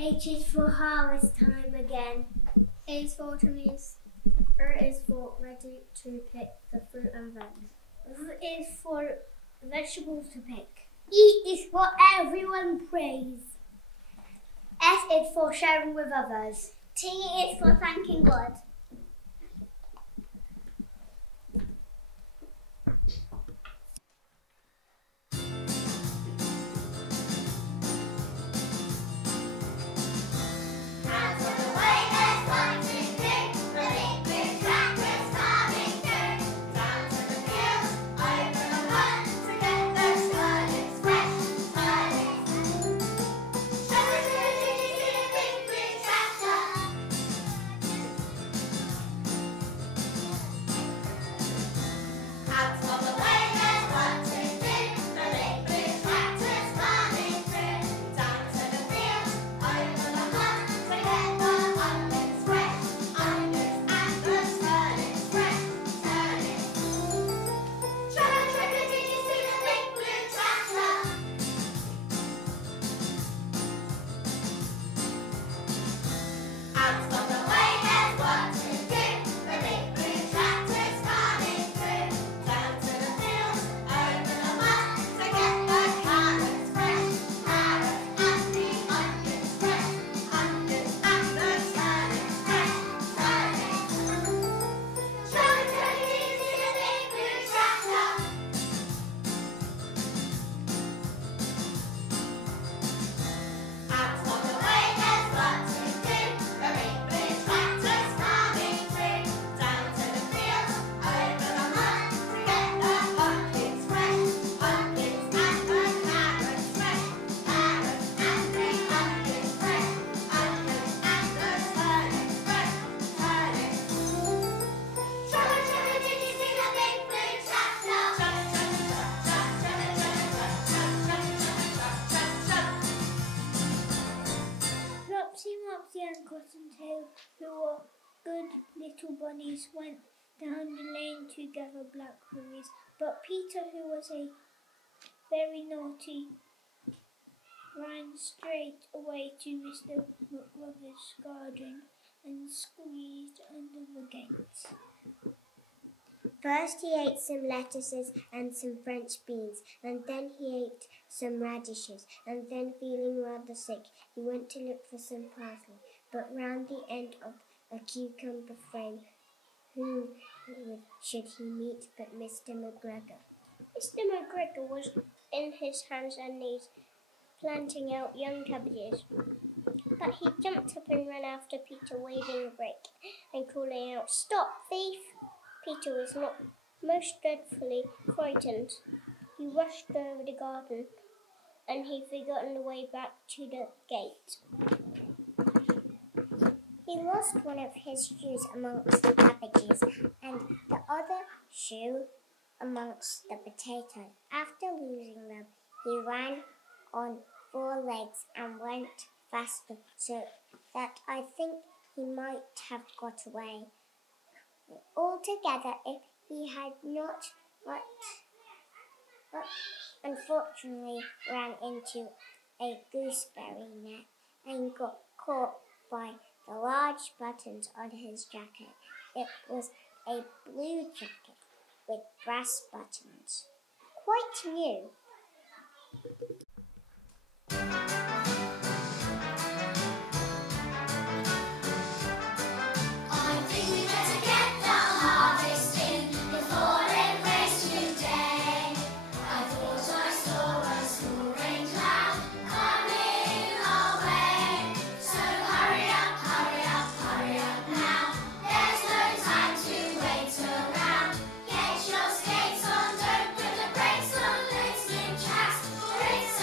H is for harvest time again. A is for autumn leaves. R is for ready to pick the fruit and veg. V is for vegetables to pick. E is for everyone prays. S is for sharing with others. T is for thanking God. Flopsy and Cottontail, who were good little bunnies, went down the lane to gather blackberries, but Peter, who was a very naughty, ran straight away to Mr. McGrubb's garden and squeezed under the gate. First he ate some lettuces and some French beans, and then he ate some radishes, and then, feeling rather sick, he went to look for some parsley, but round the end of a cucumber frame, whom should he meet but Mr. McGregor? Mr. McGregor was in his hands and knees, planting out young cabbages, but he jumped up and ran after Peter, waving a rake and calling out, "Stop, thief!" Peter was not most dreadfully frightened. He rushed over the garden, and he'd forgotten the way back to the gate. He lost one of his shoes amongst the cabbages, and the other shoe amongst the potatoes. After losing them, he ran on 4 legs and went faster, so that I think he might have got away. Altogether, if he had not unfortunately ran into a gooseberry net and got caught by the large buttons on his jacket. It was a blue jacket with brass buttons, quite new. Get your skates on, don't put the brakes on, let's move fast.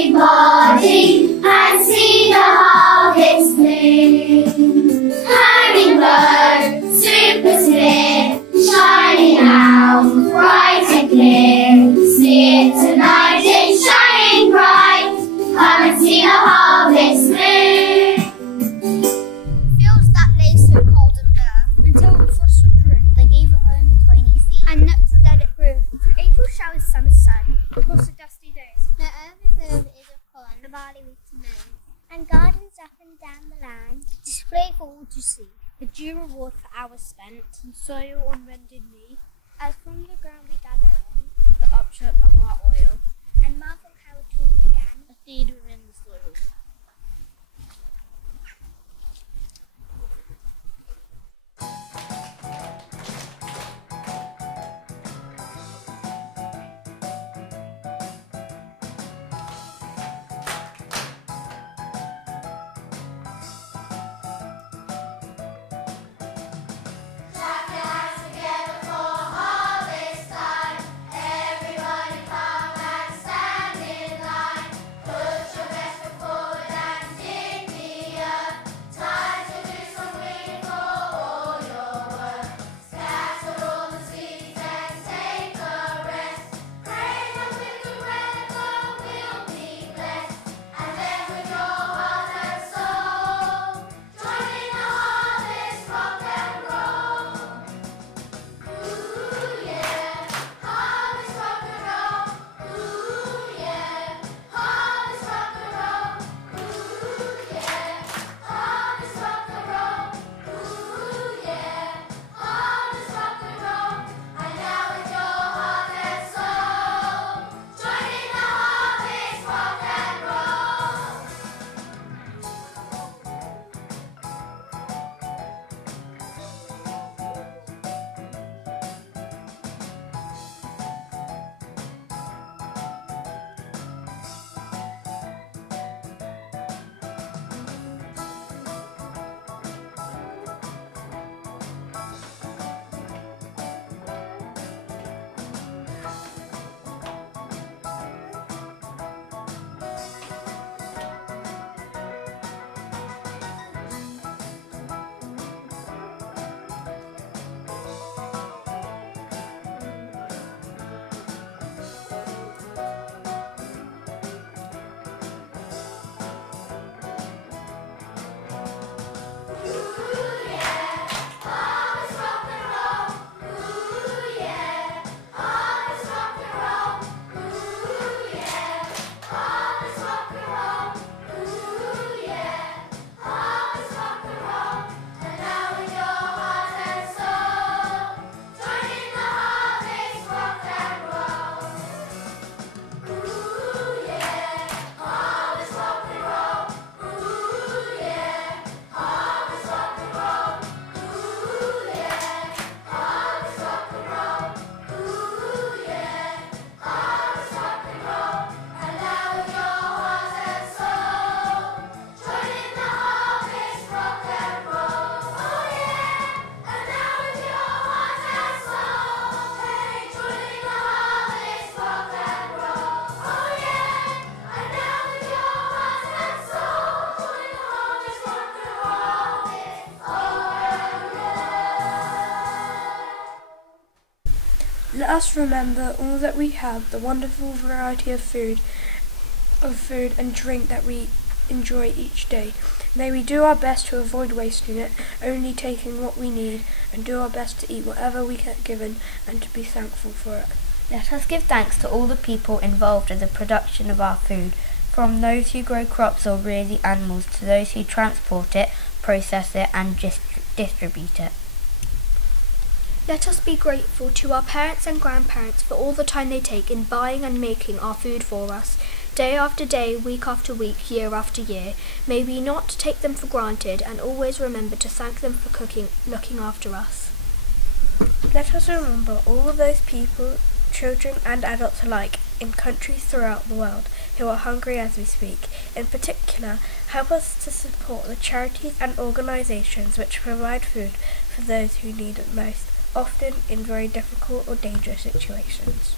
everybody and see the harvest moon. Hummingbird, super clear, shining out bright and clear. See it tonight, it's shining bright. Come and see the harvest moon. Fields that lay so cold and bare, until the frost would drift, they gave a home to tiny seeds, and nuts to let it grow. Through April showers, summer's sun, across the dusty days. The earth is filled is of corn, the barley with snow, And gardens up and down the land. display for all to see. The due reward for hours spent in soil on bended knee, As from the ground we gather in, the upshot of our oil, and marvel how it all began. a seed within the soil. Everybody come and stand in line. Put your best foot forward and dig the earth. Time to do some weeding for all your work. Scatter all the seeds and take a rest. Pray that with the weather we'll be blessed. And then with your heart and soul, join in the harvest, rock and roll. Ooh yeah, harvest rock and roll. Ooh yeah, harvest rock and roll. Ooh yeah, harvest rock and roll. Ooh yeah, harvest rock and roll. And now with your heart and soul, join in the harvest rock and roll. Harvest rock and roll. Ooh yeah, harvest rock and roll. Ooh yeah, harvest rock and roll. Ooh yeah, harvest rock and roll. And now with your heart and soul, join in the harvest rock and roll. Ooh yeah, harvest rock and roll. Ooh yeah, harvest rock and roll. Ooh yeah, harvest rock and roll. Ooh yeah, harvest rock and roll. And now with your heart and soul, join in the harvest rock and roll. Oh yeah, and now with your heart and soul, hey, join in the harvest rock and roll. Oh yeah, and now with your heart and soul, join in the harvest rock and roll. Let us remember all that we have, the wonderful variety of food and drink that we enjoy each day. May we do our best to avoid wasting it, only taking what we need, and do our best to eat whatever we get given and to be thankful for it. Let us give thanks to all the people involved in the production of our food, from those who grow crops or rear the animals to those who transport it, process it and distribute it. Let us be grateful to our parents and grandparents for all the time they take in buying and making our food for us. Day after day, week after week, year after year, may we not take them for granted and always remember to thank them for looking after us. Let us remember all of those people, children and adults alike, in countries throughout the world who are hungry as we speak. In particular, help us to support the charities and organisations which provide food for those who need it most, often in very difficult or dangerous situations.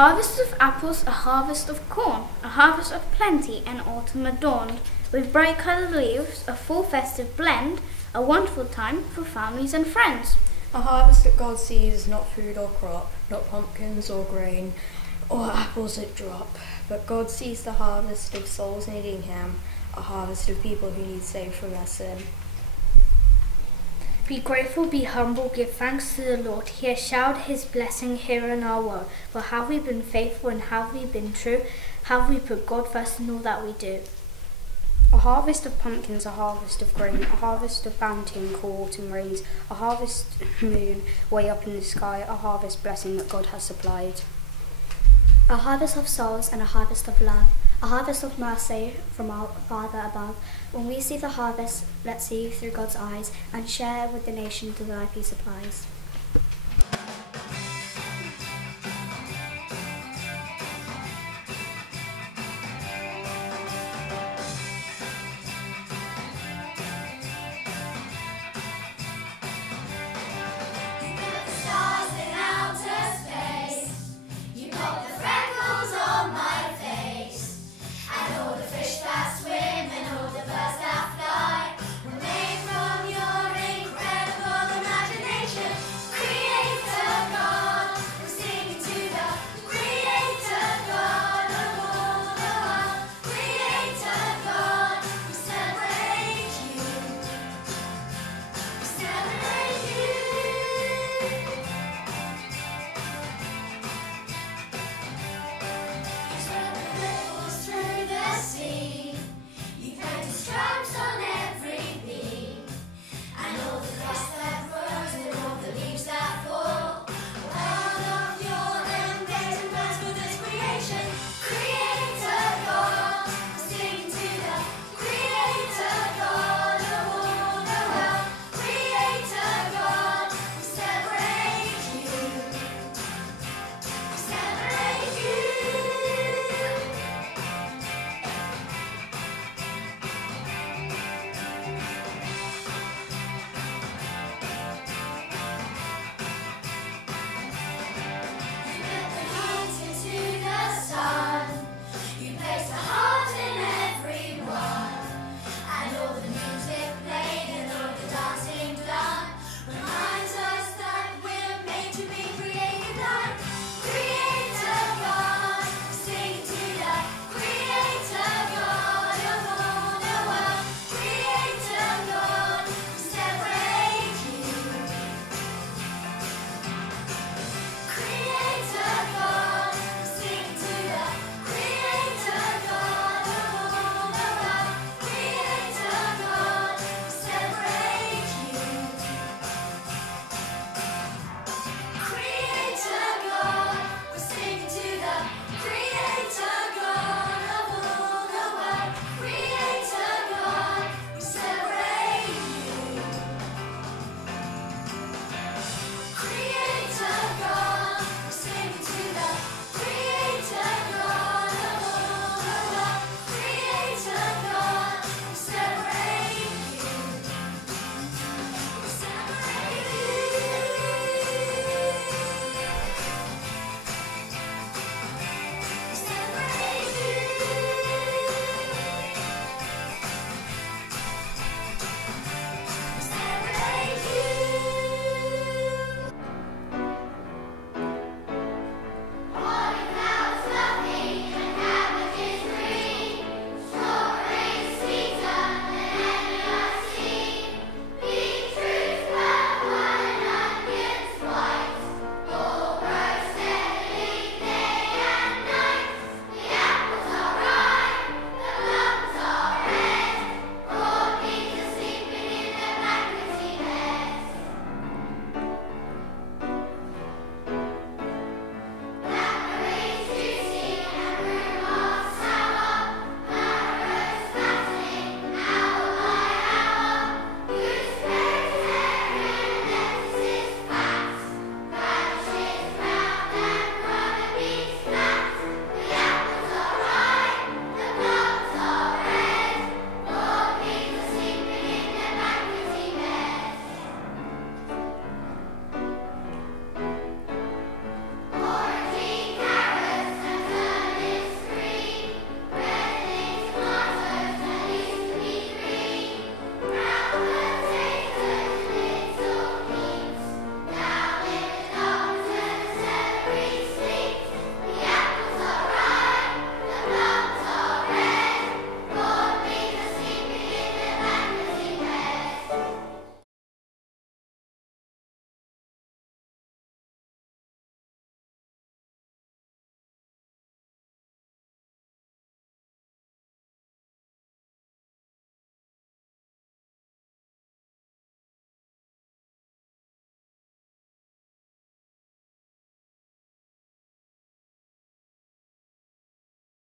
harvest of apples, a harvest of corn, a harvest of plenty, and autumn adorned with bright-coloured leaves, a full festive blend, a wonderful time for families and friends. A harvest that God sees, not food or crop, not pumpkins or grain, or apples that drop, but God sees the harvest of souls needing Him, a harvest of people who need saved from their sin. Be grateful, be humble, give thanks to the Lord. He has showered His blessing here in our world. For have we been faithful and have we been true? Have we put God first in all that we do? A harvest of pumpkins, a harvest of grain, a harvest of bounty and cool autumn rains, a harvest moon way up in the sky, a harvest blessing that God has supplied. A harvest of souls and a harvest of love, a harvest of mercy from our Father above. When we see the harvest, let's see through God's eyes and share with the nations the life He supplies.